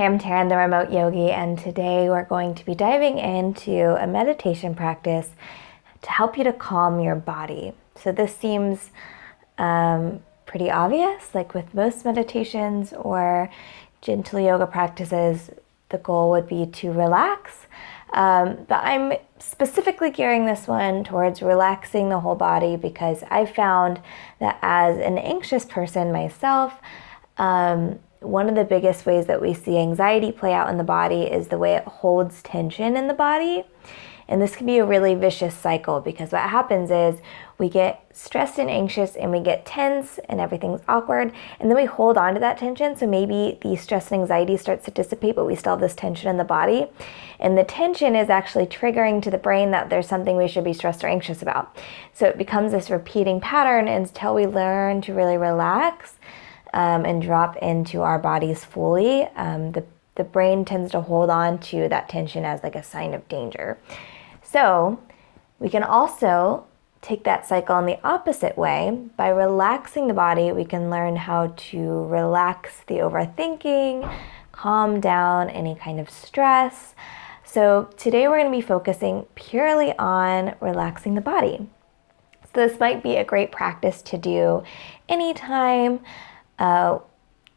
Hey, I'm Taryn, the Remote Yogi, and today we're going to be diving into a meditation practice to help you to calm your body. So this seems pretty obvious, like with most meditations or gentle yoga practices, the goal would be to relax. But I'm specifically gearing this one towards relaxing the whole body because I found that as an anxious person myself, one of the biggest ways that we see anxiety play out in the body is the way it holds tension in the body. And this can be a really vicious cycle because what happens is we get stressed and anxious and we get tense and everything's awkward, and then we hold on to that tension. So maybe the stress and anxiety starts to dissipate, but we still have this tension in the body. And the tension is actually triggering to the brain that there's something we should be stressed or anxious about. So it becomes this repeating pattern until we learn to really relax and drop into our bodies fully. The brain tends to hold on to that tension as like a sign of danger. So we can also take that cycle in the opposite way. By relaxing the body, we can learn how to relax the overthinking, calm down any kind of stress. So today we're going to be focusing purely on relaxing the body. So this might be a great practice to do anytime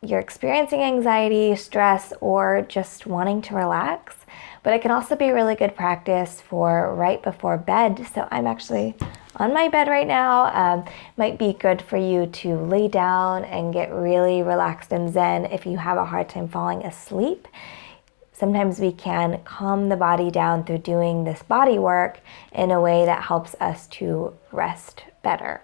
you're experiencing anxiety, stress, or just wanting to relax. But it can also be a really good practice for right before bed. So I'm actually on my bed right now. Might be good for you to lay down and get really relaxed and zen if you have a hard time falling asleep. Sometimes we can calm the body down through doing this body work in a way that helps us to rest better.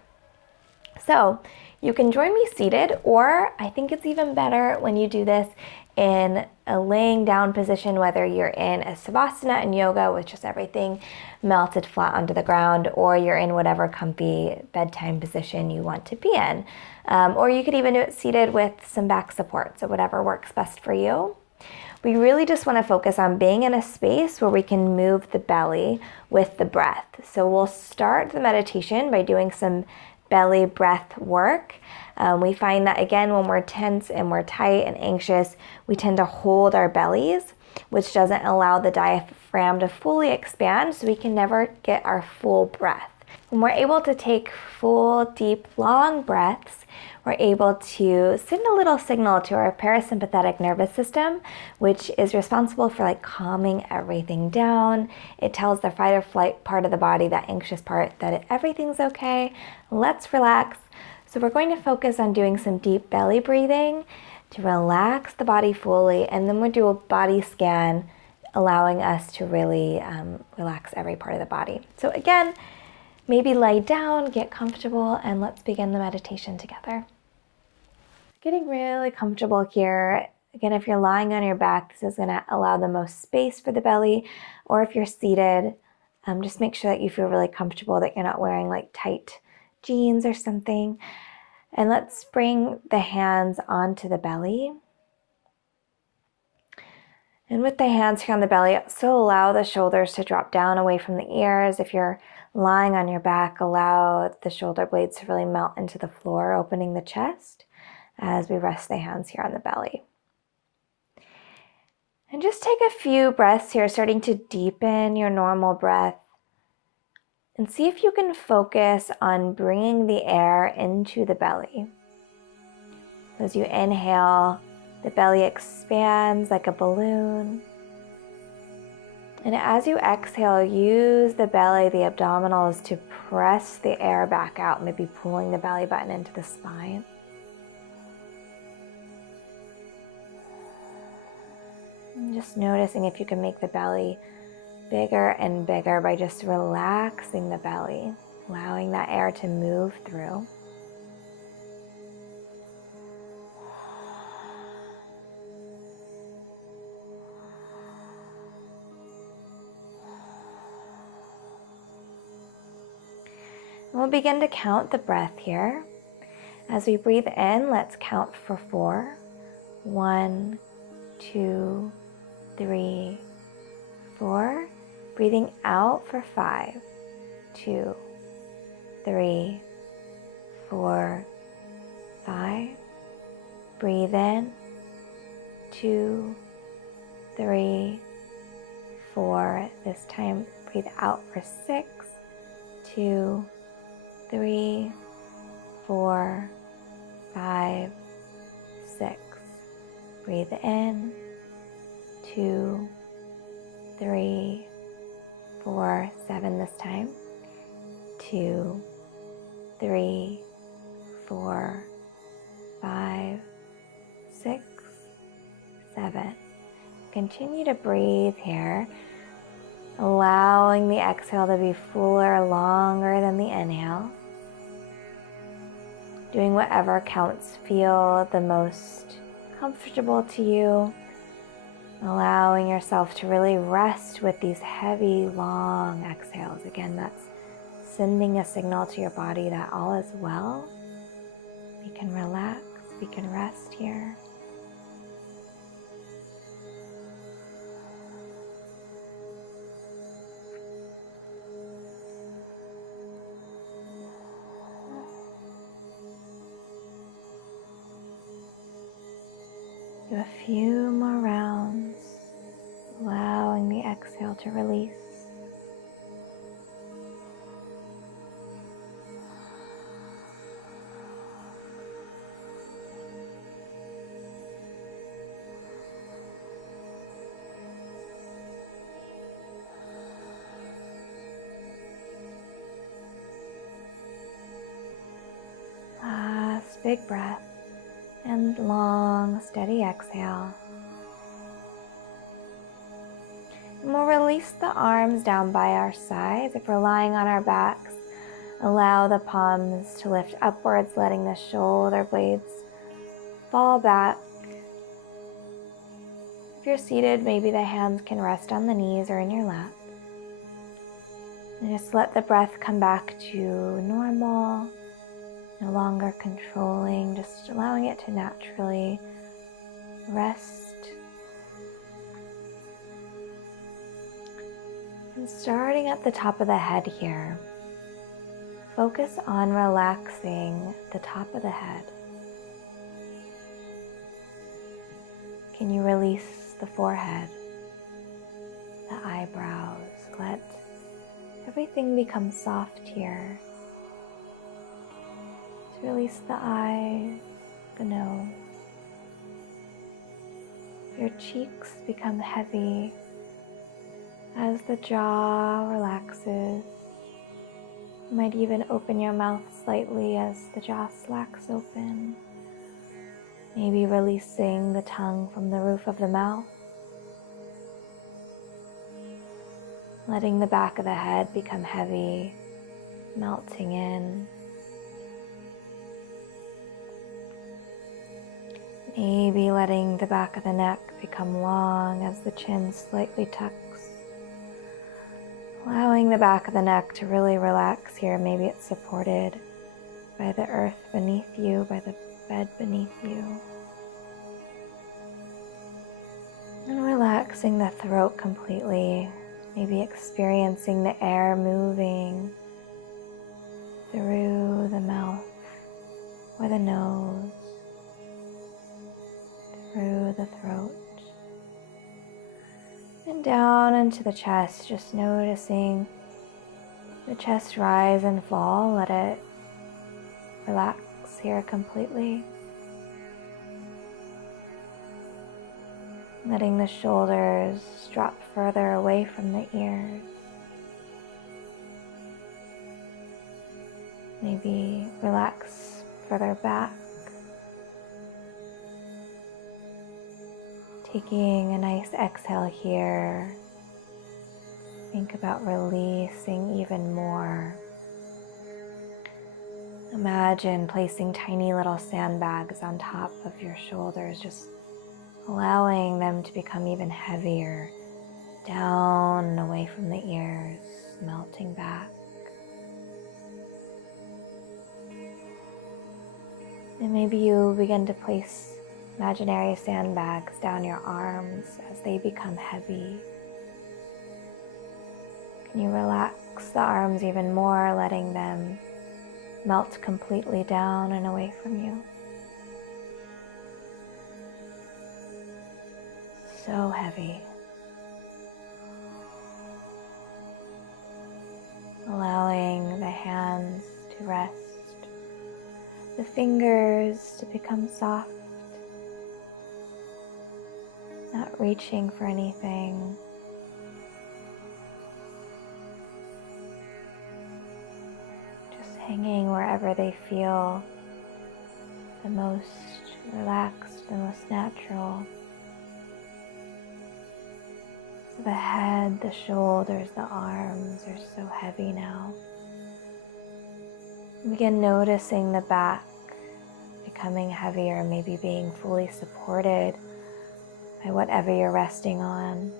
So you can join me seated, or I think it's even better when you do this in a laying down position, whether you're in a savasana in yoga with just everything melted flat onto the ground, or you're in whatever comfy bedtime position you want to be in. Or you could even do it seated with some back support, so whatever works best for you. We really just want to focus on being in a space where we can move the belly with the breath. So we'll start the meditation by doing some belly breath work. We find that again, when we're tense and we're tight and anxious, we tend to hold our bellies, which doesn't allow the diaphragm to fully expand, so we can never get our full breath. When we're able to take full, deep, long breaths, we're able to send a little signal to our parasympathetic nervous system, which is responsible for like calming everything down. It tells the fight or flight part of the body, that anxious part, that everything's okay, let's relax. So we're going to focus on doing some deep belly breathing to relax the body fully, and then we'll do a body scan, allowing us to really relax every part of the body. So again, maybe lie down, get comfortable, and let's begin the meditation together. Getting really comfortable here. Again, if you're lying on your back, this is going to allow the most space for the belly, or if you're seated, just make sure that you feel really comfortable, that you're not wearing like tight jeans or something. And let's bring the hands onto the belly. And with the hands here on the belly, so allow the shoulders to drop down away from the ears. If you're lying on your back, allow the shoulder blades to really melt into the floor, opening the chest as we rest the hands here on the belly. And just take a few breaths here, starting to deepen your normal breath. And see if you can focus on bringing the air into the belly. As you inhale, the belly expands like a balloon. And as you exhale, use the belly, the abdominals, to press the air back out, maybe pulling the belly button into the spine. And just noticing if you can make the belly bigger and bigger by just relaxing the belly, allowing that air to move through. And we'll begin to count the breath here. As we breathe in, let's count for 4. 1, 2, 3, 4. Breathing out for 5, 2, 3, 4, 5. Breathe in, 2, 3, 4. This time, breathe out for 6, 2, 3, 4, 5, 6. Breathe in, 2, 3, 4, 7 this time. 2, 3, 4, 5, 6, 7. Continue to breathe here, allowing the exhale to be fuller, longer than the inhale. Doing whatever counts feel the most comfortable to you. Allowing yourself to really rest with these heavy, long exhales. Again, that's sending a signal to your body that all is well. We can relax, we can rest here. Do a few more rounds, allowing the exhale to release. Last big breath. And long, steady exhale. And we'll release the arms down by our sides. If we're lying on our backs, allow the palms to lift upwards, letting the shoulder blades fall back. If you're seated, maybe the hands can rest on the knees or in your lap. And just let the breath come back to normal. No longer controlling, just allowing it to naturally rest. And starting at the top of the head here, focus on relaxing the top of the head. Can you release the forehead, the eyebrows? Let everything become soft here. Release the eyes, the nose. Your cheeks become heavy as the jaw relaxes. You might even open your mouth slightly as the jaw slacks open. Maybe releasing the tongue from the roof of the mouth. Letting the back of the head become heavy, melting in. Maybe letting the back of the neck become long as the chin slightly tucks. Allowing the back of the neck to really relax here. Maybe it's supported by the earth beneath you, by the bed beneath you. And relaxing the throat completely. Maybe experiencing the air moving through the mouth or the nose. Through the throat and down into the chest, just noticing the chest rise and fall. Let it relax here completely. Letting the shoulders drop further away from the ears. Maybe relax further back. Taking a nice exhale here, think about releasing even more. Imagine placing tiny little sandbags on top of your shoulders, just allowing them to become even heavier, down and away from the ears, melting back. And maybe you begin to place imaginary sandbags down your arms as they become heavy. Can you relax the arms even more, letting them melt completely down and away from you? so heavy. Allowing the hands to rest, the fingers to become soft, not reaching for anything. Just hanging wherever they feel the most relaxed, the most natural. So the head, the shoulders, the arms are so heavy now. Begin noticing the back becoming heavier, maybe being fully supported by whatever you're resting on.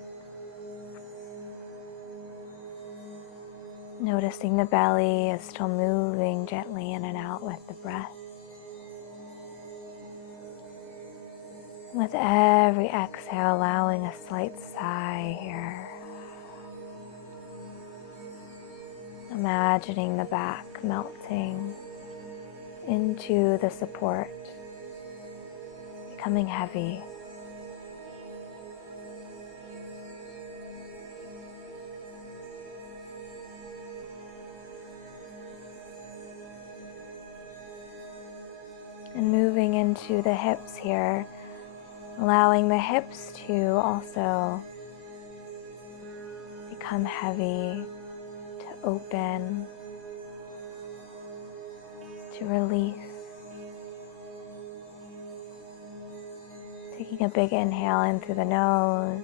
Noticing the belly is still moving gently in and out with the breath. With every exhale, allowing a slight sigh here. Imagining the back melting into the support, becoming heavy. And moving into the hips here, allowing the hips to also become heavy, to open, to release. Taking a big inhale in through the nose.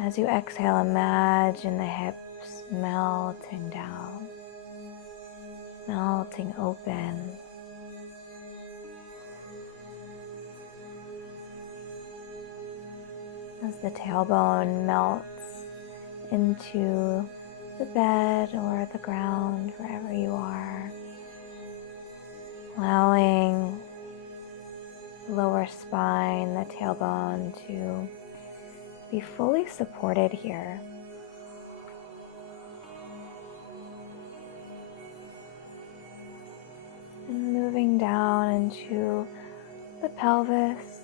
As you exhale, imagine the hips melting down, melting open. As the tailbone melts into the bed or the ground, wherever you are, allowing the lower spine, the tailbone to be fully supported here. And moving down into the pelvis,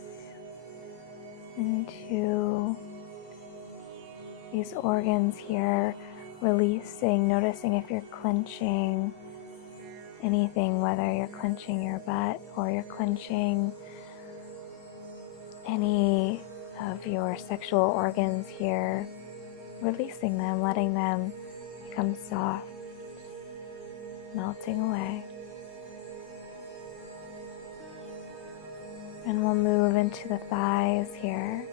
into these organs here, releasing, noticing if you're clenching anything, whether you're clenching your butt or you're clenching any of your sexual organs here, releasing them, letting them become soft, melting away. And we'll move into the thighs here.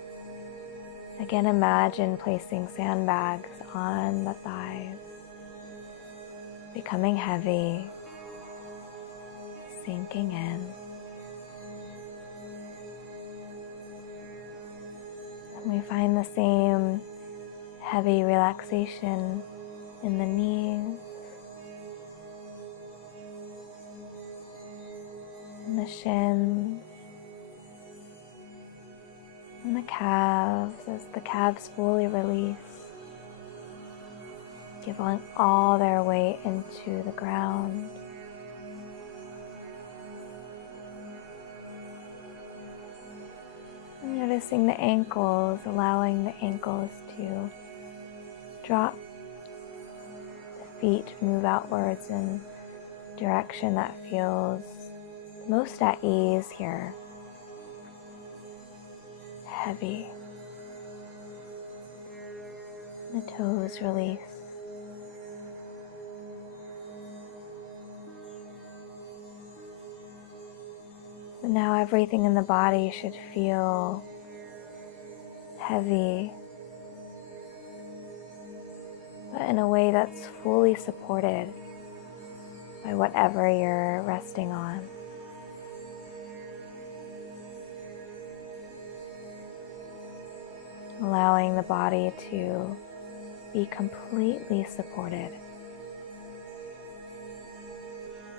Again, imagine placing sandbags on the thighs, becoming heavy, sinking in. And we find the same heavy relaxation in the knees, in the shins, and the calves, as the calves fully release, giving all their weight into the ground. And noticing the ankles, allowing the ankles to drop, the feet move outwards in direction that feels most at ease here. Heavy. The toes release. So now everything in the body should feel heavy, but in a way that's fully supported by whatever you're resting on. Allowing the body to be completely supported.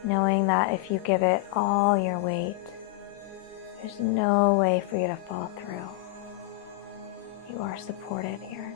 Knowing that if you give it all your weight, there's no way for you to fall through. You are supported here.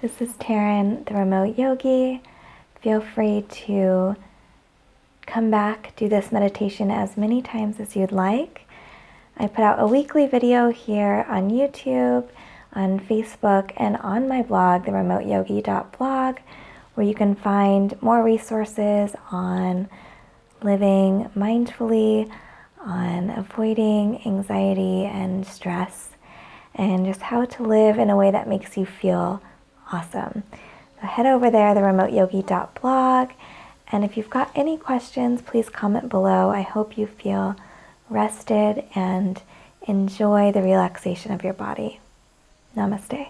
This is Taryn, the Remote Yogi. Feel free to come back, do this meditation as many times as you'd like. I put out a weekly video here on YouTube, on Facebook, and on my blog, theremoteyogi.blog, where you can find more resources on living mindfully, on avoiding anxiety and stress, and just how to live in a way that makes you feel awesome. So head over there, theremoteyogi.blog, and if you've got any questions, please comment below. I hope you feel rested and enjoy the relaxation of your body. Namaste.